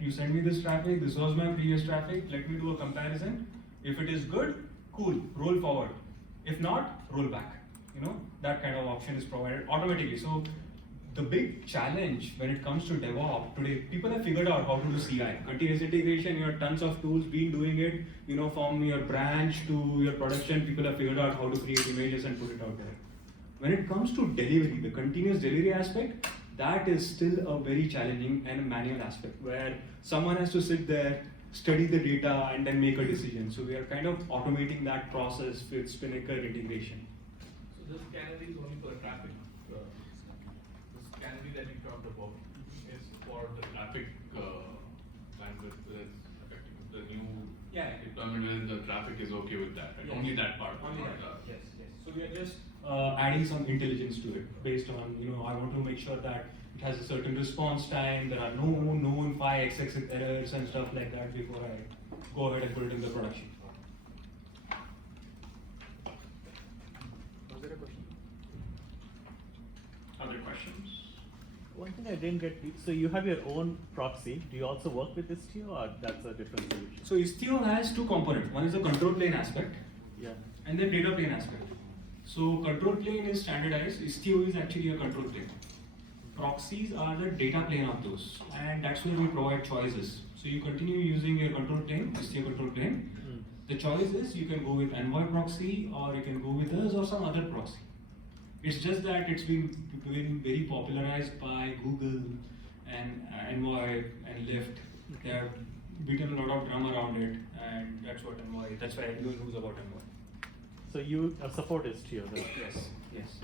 you send me this traffic, this was my previous traffic, let me do a comparison. If it is good, cool, roll forward. If not, roll back. That kind of option is provided automatically. So the big challenge when it comes to DevOps today, people have figured out how to do CI, continuous integration. You have tons of tools been doing it, from your branch to your production, people have figured out how to create images and put it out there. When it comes to delivery, the continuous delivery aspect, that is still a very challenging and manual aspect where someone has to sit there, study the data, and then make a decision. So we are kind of automating that process with Spinnaker integration. So this canary is only for traffic. This canary that you talked about is for the traffic bandwidth that's affecting the new deployment, and the traffic is okay with that, right? Yes. Only that part. Only that. Yes. So we are just adding some intelligence to it based on, I want to make sure that it has a certain response time, there are no known 5xx errors and stuff like that before I go ahead and put it in the production. Was there a question? Other questions? One thing I didn't get, so you have your own proxy. Do you also work with Istio, or that's a different solution? So Istio has two components. One is the control plane aspect, and then data plane aspect. So control plane is standardized. Istio is actually a control plane. Proxies are the data plane of those, and that's where we provide choices. So you continue using your control plane, Istio control plane. The choice is you can go with Envoy proxy, or you can go with us or some other proxy. It's just that it's been very popularized by Google and Envoy and Lyft. They have beaten a lot of drum around it, and that's why everyone knows about Envoy. So you support Istio, right? Yes.